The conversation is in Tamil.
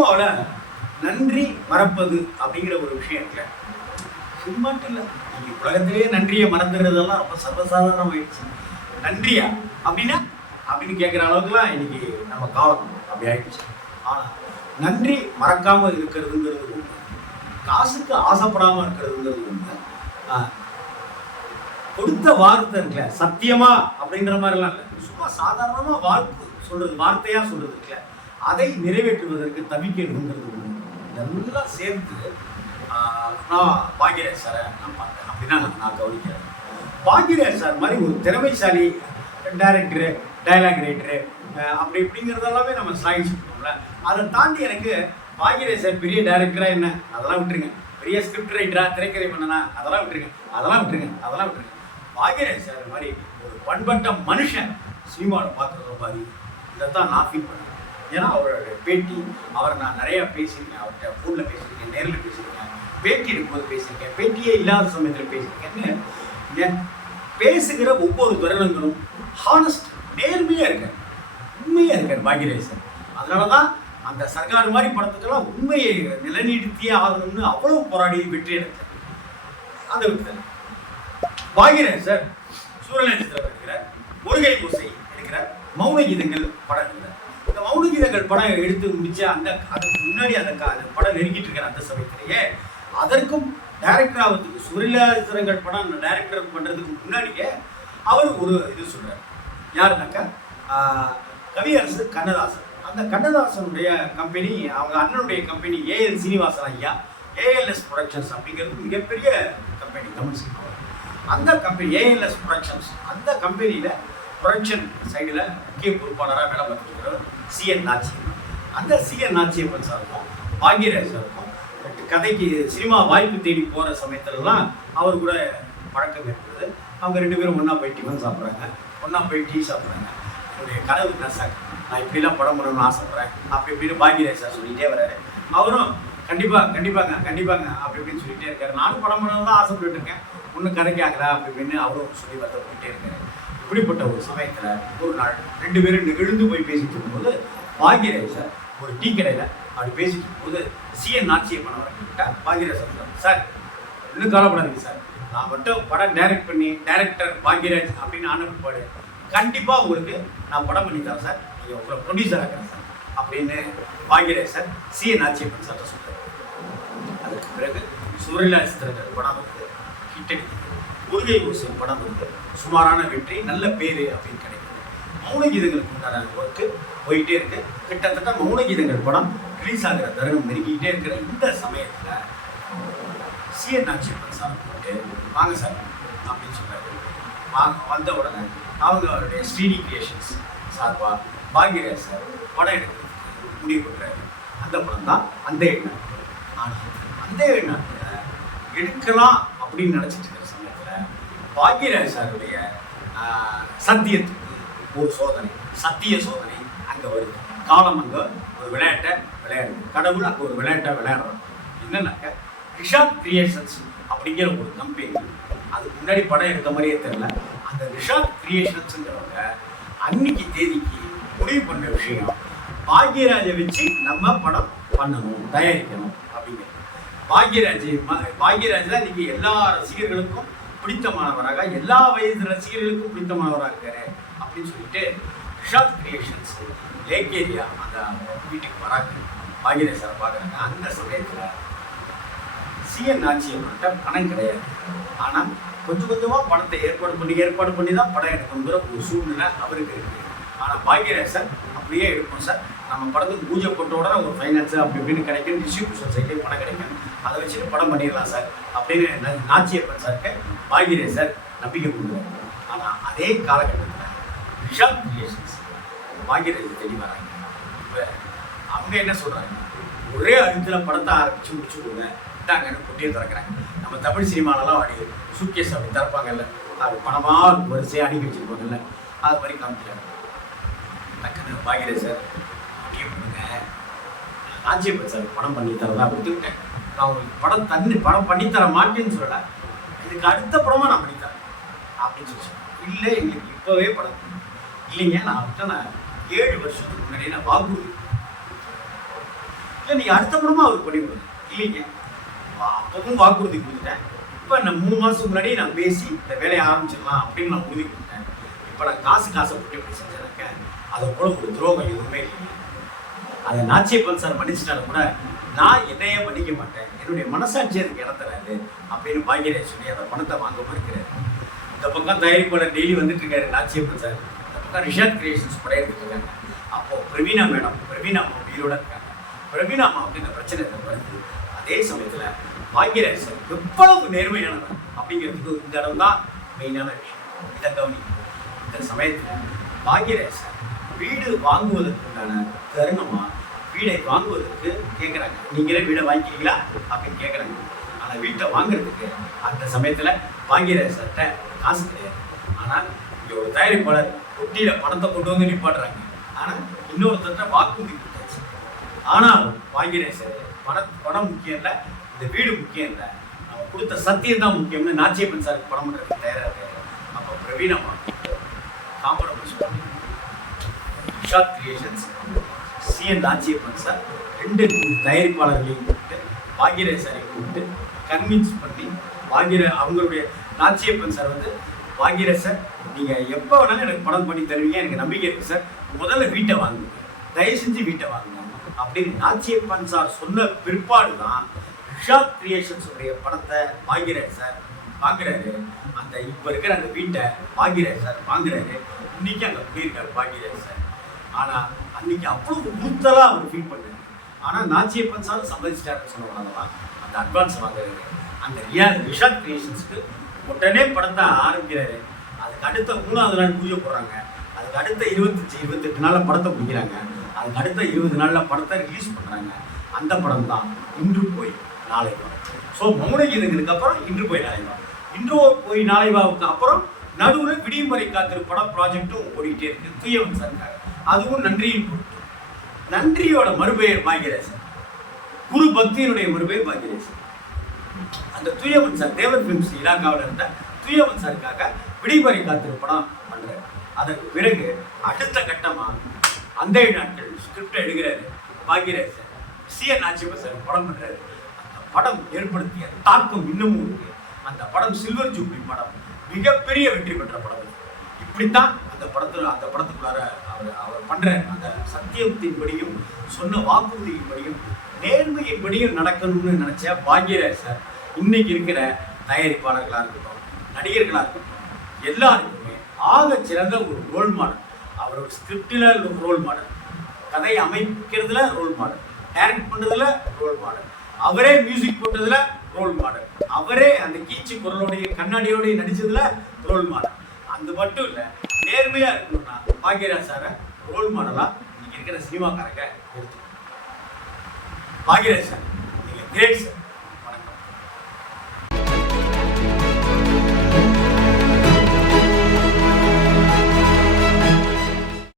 சினிமாவில் நன்றி மறப்பது அப்படிங்கிற ஒரு விஷயம் இருக்கு. சும்மாட்டு இல்லை, இன்னைக்கு உலகத்திலேயே நன்றியை மறந்துடுறதெல்லாம் ரொம்ப சர்வசாதாரணமாயிடுச்சு. நன்றியா அப்படின்னா அப்படின்னு கேட்குற அளவுக்குலாம் இன்னைக்கு நம்ம காலம் அப்படி ஆயிடுச்சு. ஆனால் நன்றி மறக்காமல் இருக்கிறதுங்கிறது ஒன்று, காசுக்கு ஆசைப்படாமல் இருக்கிறதுங்கிறது ஒன்று, கொடுத்த வார்த்தை இருக்குல்ல சத்தியமா அப்படின்ற மாதிரிலாம் இல்லை, சும்மா சாதாரணமாக வார்த்தையாக சொல்றது இருக்குல்ல அதை நிறைவேற்றுவதற்கு தவிக்கிறதுங்கிறது ஒன்று. இதெல்லாம் சேர்ந்து நான் பாக்யராஜ் சாரை நான் பார்த்தேன். அப்படின்னா நான் கவனிக்கிறேன், பாக்யராஜ் சார் மாதிரி ஒரு திறமைசாலி டைரக்டரு, டைலாக் ரைட்டரு அப்படி இப்படிங்கிறதெல்லாமே நம்ம சாதிச்சுட்டோம்ல. அதை தாண்டி எனக்கு பாக்யராஜ் சார் பெரிய டைரக்டராக என்ன அதெல்லாம் விட்டுருங்க, பெரிய ஸ்கிரிப்ட் ரைட்டரா திரைக்கதை பண்ணனா அதெல்லாம் விட்டுருங்க. பாக்யராஜ் சார் மாதிரி ஒரு பண்பட்ட மனுஷன் சினிமாவில் பார்க்குறது ரொம்ப அதிகம். இதைத்தான் நான் ஃபீல் பண்ணேன். ஏன்னா அவரோட பேட்டி, அவரை நான் நிறையா பேசியிருக்கேன், அவர்கிட்ட ஃபோனில் பேசியிருக்கேன், நேரில் பேசியிருக்கேன், பேட்டி எடுக்கும்போது பேசியிருக்கேன், பேட்டியே இல்லாத சமயத்தில் பேசியிருக்கேன். பேசுகிற ஒவ்வொரு தருணங்களும் ஹானஸ்ட், நேர்மையாக இருக்கார், உண்மையாக இருக்கார் பாக்யராஜ் சார். அதனால தான் அந்த சர்க்கார் மாதிரி படத்துக்கெல்லாம் உண்மையை நிலைநிறுத்தியே ஆகணும்னு அவ்வளோ போராடி வெற்றி எடுத்தார். அதை விட்டு பாக்யராஜ் சார் சூரியநட்சத்திரம் எடுக்கிறார், முருகை பூசை எடுக்கிறார், மௌன கீதங்கள் படம் எடுக்கிறார். இந்த மௌன கீதங்கள் படம் எடுத்து முடிச்ச அதுக்கு முன்னாடி அந்த படம் நெருங்கிட்டு இருக்கிற அந்த சமயத்திலேயே அதற்கும் டைரக்டர் ஆகிறதுக்கு சூரியநட்சத்திரங்கள் படம் டைரக்டர் பண்ணுறதுக்கு முன்னாடியே அவர் ஒரு இது சொல்கிறார். யாருனாக்கா கவியரசு கண்ணதாசன். அந்த கண்ணதாசனுடைய கம்பெனி, அவங்க அண்ணனுடைய கம்பெனி ஏஎல் சீனிவாசன் ஐயா, ஏஎல்எஸ் ப்ரொடக்ஷன்ஸ் அப்படிங்கிறது மிகப்பெரிய கம்பெனி தமிழ் சினிமாவில். அந்த கம்பெனி ஏஎல்எஸ் ப்ரொடக்ஷன்ஸ், அந்த கம்பெனியில் ப்ரொடக்ஷன் சைடில் முக்கிய பொறுப்பாளராக வேலை பார்த்துருக்கிறவர் சிஎன் நாச்சியப்பன். அந்த சிஎன் நாச்சியப்பன் சாருக்கும் பாக்யராஜ் சாருக்கும் கதைக்கு சினிமா வாய்ப்பு தேடி போகிற சமயத்துலலாம் அவர் கூட பழக்கம் இருக்கிறது. அவங்க ரெண்டு பேரும் ஒன்றா போய் டிஃபன் சாப்பிட்றாங்க, ஒன்றா போய் டீ சாப்பிட்றாங்க. என்னுடைய கனவு என்ன சார், நான் இப்படிலாம் படம் பண்ணணும்னு ஆசைப்பட்றேன் அப்படி இப்படின்னு பாக்யராஜ் சார் சொல்லிகிட்டே வர்றாரு. அவரும் கண்டிப்பாங்க அப்படி இப்படின்னு சொல்லிகிட்டே இருக்காரு. நானும் படம் பண்ணணும் தான் ஆசைப்பட்டு இருக்கேன், ஒன்றும் கதைக்கு ஆகலை அப்படி இப்படின்னு அவரும் சொல்லி வருத்தப்பட்டுட்டே இருக்காரு. இப்படிப்பட்ட ஒரு சமயத்தில் ஒரு நாள் ரெண்டு பேரும் நெகிழ்ந்து போய் பேசிட்டு இருக்கும்போது பாக்யராஜ் சார் ஒரு டீ கடையில் அப்படி பேசிட்டு இருக்கும்போது சிஎன் நாச்சியப்பன் அவர்கிட்ட பாக்யராஜ் சார், சார் இன்னும் கவலைப்படாதீங்க சார், நான் மட்டும் படம் டைரக்ட் பண்ணி டைரக்டர் பாக்யராஜ் அப்படின்னு ஆனப்பாடு கண்டிப்பாக உங்களுக்கு நான் படம் பண்ணி தரேன் சார், நீங்கள் உங்களை ப்ரொடியூசர் ஆகிறேன் சார் அப்படின்னு பாக்யராஜ் சார் சிஎன் நாச்சியப்பன் சார்ட்ட சொல்கிறார். அதுக்கு பிறகு சூரியநட்சத்திரங்கள் படம் வந்து ஹிட், முருகை பூசை படம் வந்து சுமாரான வெற்றி, நல்ல பேர் அப்படின்னு கிடைக்குது. மௌன கீதங்களுக்கு உண்டான ஒர்க்கு போயிட்டே இருக்கு. கிட்டத்தட்ட மௌன கீதங்கள் படம் ரிலீஸ் ஆகிற தருணம் நெருங்கிட்டே இருக்கிற இந்த சமயத்தில் சிஎன் நாச்சியப்பன் சார் போட்டு வாங்க சார் அப்படின்னு சொல்கிறாரு. வந்த உடனே அவங்க அவருடைய ஸ்ரீடி கிரியேஷன்ஸ் சார்பாக பாக்யராஜ் சார் படம் எடுக்கிறதுக்கு முடிவு பண்ணுறாரு. அந்த படம் தான் அந்த எண்ணம். ஆனால் அந்த எண்ணத்தில் எடுக்கலாம் அப்படின்னு நினச்சிட்டு இருக்கிற சமயத்தில் பாக்யராஜ் சாருடைய சத்தியத்துக்கு ஒரு சோதனை, சத்திய சோதனை அங்கே வருது. காலம் அங்கே ஒரு விளையாட்டை விளையாடுது, கடவுள் அங்கே ஒரு விளையாட்டை விளையாடுறோம். என்னன்னாக்க ரிஷாத் கிரியேஷன்ஸ் அப்படிங்கிற ஒரு கம்பெனி, அதுக்கு முன்னாடி படம் எடுத்த மாதிரியே தெரியல. அந்த ரிஷாத் கிரியேஷன்ஸுங்கிறவங்க அன்னைக்கு தேதிக்கு முடிவு பண்ண விஷயம், பாக்யராஜை வச்சு நம்ம படம் பண்ணணும், தயாரிக்கணும் அப்படிங்கிறது. பாக்யராஜ் தான் இன்னைக்கு எல்லா ரசிகர்களுக்கும் பிடித்தமானவராக, எல்லா வயது ரசிகர்களுக்கும் பிடித்தமானவராக இருக்காரு அப்படின்னு சொல்லிட்டு ரிஷாத் கிரியேஷன்ஸ் லேக் ஏரியா அந்த வீட்டுக்கு வராங்க. பாக்யராஜ் சார் பார்க்குறாங்க. அந்த சமயத்தில் சிஎன் நாச்சியப்பன்கிட்ட பணம் கிடையாது, ஆனால் கொஞ்சம் கொஞ்சமாக பணத்தை ஏற்பாடு பண்ணி தான் படம் எடுக்கணுங்கிற ஒரு சூழ்நிலை அவருக்கு இருக்குது. ஆனால் பாக்யராஜ் சார் அப்படியே எடுக்கணும் சார், நம்ம படத்துக்கு பூஜை போட்ட உடனே ஒரு ஃபைனான்ஸு அப்படி இப்படின்னு கிடைக்கும், டிஸ்ட்ரிபியூஷன் சைட்லேயும் பணம் கிடைக்கும், அதை வச்சுட்டு படம் பண்ணிடலாம் சார் அப்படின்னு நாச்சியப்பன் சாருக்கு பாக்யராஜ் சார் நம்பிக்கை கொடுக்குறாரு. ஆனால் அதே காலகட்டத்தில் ரிஷாத் கிரியேஷன்ஸ் பாக்யராஜ் தேடி வராங்க. இப்போ அவங்க என்ன சொல்கிறாங்க, ஒரே அழுத்தில் படத்தை ஆரம்பித்து முடிச்சு கொடுங்க, விட்டாங்கன்னு பொட்டியை திறக்கிறாங்க. நம்ம தமிழ் சினிமாலெலாம் அடி சூட்கேஸ் அப்படி திறப்பாங்கல்ல, அது பணமாக வரிசையாக அடிக்க வச்சுருப்பாங்கல்ல, அது மாதிரி காமிக்கிறாங்க. டக்குன்னு பாக்யராஜ் சார் பொட்டியை பண்ணுங்க, நாச்சியப்பன் சார் படம் பண்ணி தரதா கொடுத்துக்கிட்டேன், நான் உங்களுக்கு படம் பண்ணித்தர மாட்டேன்னு சொல்லலை, இதுக்கு அடுத்த படமாக நான் பண்ணித்தரேன் அப்படின்னு சொல்லி. இல்லை எங்களுக்கு இப்போவே படம் இல்லைங்க, நான் 7 வருஷத்துக்கு முன்னாடி நான் வாக்குறுதி இல்லை நீங்கள் அடுத்த படமாக அவருக்கு பண்ணி கொடுங்க. இல்லைங்க, அப்பவும் வாக்குறுதி கொடுத்துட்டேன், இப்போ நான் 3 மாதத்துக்கு முன்னாடி நான் பேசி இந்த வேலையை ஆரம்பிச்சிடலாம் அப்படின்னு நான் உறுதி கொடுத்தேன். இப்போ நான் காசுப்பட்டு இப்படி செஞ்சேனாக்க அதை போல ஒரு துரோகம் எதுவுமே இல்லைங்க. அதை நாச்சியப்பன் சார் மன்னிச்சிட்டாலும் கூட நான் என்னையே மன்னிக்க மாட்டேன், என்னுடைய மனசாட்சி அதுக்கு இடம் தராது அப்படின்னு பாக்யராஜ் சொல்லி அந்த பணத்தை வாங்க மறுக்கிறார். இந்த பக்கம் தயாரிப்பாளர் டெய்லி வந்துட்டு இருக்காரு நாச்சியப்பன் சார், இந்த பக்கம் ரிஷாத் கிரியேஷன்ஸ் படையிட்டு இருக்காங்க. அப்போது பிரவீனா அம்மா உயிரோட இருக்காங்க. பிரவீனா அம்மாவுக்கு இந்த பிரச்சனை வருது. அதே சமயத்தில் பாக்யராஜ் சார் எவ்வளவு நேர்மையானவர் அப்படிங்கிறதுக்கு இந்த இடம் தான் மெயினான விஷயம். இதை கவனிக்கணும். இந்த சமயத்தில் பாக்யராஜ் சார் வீடு வாங்குவதற்கு உண்டான தருணமா வீடை வாங்குவதற்கு கேட்குறாங்க. நீங்களே வீடை வாங்கிக்கிறீங்களா அப்படின்னு கேட்குறாங்க. ஆனால் வீட்டை வாங்குறதுக்கு அந்த சமயத்தில் பாக்யராஜ் சார்கிட்ட காசு கிடையாது. ஆனால் இங்கே ஒரு தயாரிப்பாளர் தொட்டியில் பணத்தை கொண்டு வந்து நிப்பாட்டுறாங்க. ஆனால் இன்னொருத்தட்ட வாக்குறுதி கொடுத்தாச்சு. ஆனால் பாக்யராஜ் சார் பணம் முக்கியம் இல்லை, இந்த வீடு முக்கியம் இல்லை, நம்ம கொடுத்த சத்தியம் தான் முக்கியம்னு நாச்சியப்பன் சாருக்கு பணம் பண்ணுறதுக்கு தயாராக இருக்காரு. அப்போ பிரவீனம்மா காம்ப்ரமைஸ் பண்ணி Rishad creations C N Nachiyappan sir 2 தயாரிப்பாளர்களையும் கூப்பிட்டு பாக்யராஜ் சாரை கூப்பிட்டு கன்வின்ஸ் பண்ணி அவங்களுடைய நாச்சியப்பன் சார் வந்து பாக்யராஜ் சார் நீங்கள் எப்போ வேணாலும் எனக்கு படம் பண்ணி தருவீங்க, எனக்கு நம்பிக்கை இருக்குது சார், முதல்ல வீட்டை வாங்குங்க, தயவு செஞ்சு வீட்டை வாங்குங்க அப்படின்னு நாச்சியப்பன் சார் சொன்ன பிற்பாடு தான் ரிஷாத் கிரியேஷன்ஸுடைய படத்தை பாக்யராஜ் சார் வாங்குறாரு. அந்த இப்போ இருக்கிற அந்த வீட்டை பாக்யராஜ் சார் வாங்குறாரு. இன்னைக்கு அங்கே போயிருக்காரு பாக்யராஜ் சார். ஆனால் அன்னைக்கு அவ்வளவு உறுத்தலாக அவர் ஃபீல் பண்ணாரு. ஆனால் நாச்சியப்பன் சார் சம்மதிச்சிட்டாருன்னு சொல்லுவாங்க. அந்த அட்வான்ஸ் வாங்குறாரு. அந்த ரிஷாத் கிரியேஷன்ஸ்க்கு உடனே படத்தை ஆரம்பிக்கிறாரு. அதுக்கு அடுத்த 3வது நாள் பூஜை போடுறாங்க. அதுக்கு அடுத்த 25-28 நாளில் படத்தை முடிக்கிறாங்க. அதுக்கு அடுத்த 20 நாளில் படத்தை ரிலீஸ் பண்ணுறாங்க. அந்த படம் தான் இன்று போய் நாளை வா. ஸோ மௌன கீதங்களுக்கு அப்புறம் இன்று போய் நாளை வா. இன்று போய் நாளை வாவுக்கு அப்புறம் நடுவில் விடியும் வரை காத்திரு படம் ப்ராஜெக்டும் ஓடிக்கிட்டே இருக்கு தூயவன் சார். அதுவும் நன்றியின் பொருட்டு. நன்றியோட மறுபெயர் பாக்யராஜ், குரு பக்தியினுடைய மறுபெயர் பாக்யராஜ். அந்த தூயவன் சார் தேவர் பிலிம்ஸ் இலாக்காவில் இருந்த தூயவன் சாருக்காக விடிவரை காத்திரு படம் பண்றாரு. அதற்கு பிறகு அடுத்த கட்டமா அந்த நாட்கள் ஸ்கிரிப்ட் எடுக்கிறாரு Bhagyaraj sir. C N Nachiyappan sir படம் பண்றாரு. அந்த படம் ஏற்படுத்திய தாக்கம் இன்னமும் இருக்கு. அந்த படம் சில்வர் ஜூப்ளி படம், மிகப்பெரிய வெற்றி பெற்ற படம். இப்படித்தான் அந்த படத்துக்குள்ளார அவர் பண்ற அந்த சத்தியத்தின்படியும் சொன்ன வாக்குறுதியின்படியும் நேர்மையின்படியும் நடக்கணும்னு நினைச்ச பாக்யராஜ் சார் இன்னைக்கு இருக்கிற தயாரிப்பாளர்களாக இருக்கட்டும், நடிகர்களாக இருக்கட்டும், எல்லாருக்குமே ஆக சிறந்த ஒரு ரோல் மாடல். அவர் ஒரு ஸ்கிரிப்டில் ரோல் மாடல், கதை அமைக்கிறதுல ரோல் மாடல், டைரக்ட் பண்ணுறதுல ரோல் மாடல், அவரே மியூசிக் போட்டதுல ரோல் மாடல், அவரே அந்த கீச்சு குரலோடைய கண்ணாடியோடைய நடிச்சதுல ரோல் மாடல். அது மட்டும் இல்லை, நேர்மையாக இருக்கணும்னா பாக்யராஜ் சாரை ரோல் மாடலாக இன்னைக்கு இருக்கிற சினிமாக்காரங்க எடுத்து. பாக்யராஜ் சார் நீங்கள் கிரேட் சார்.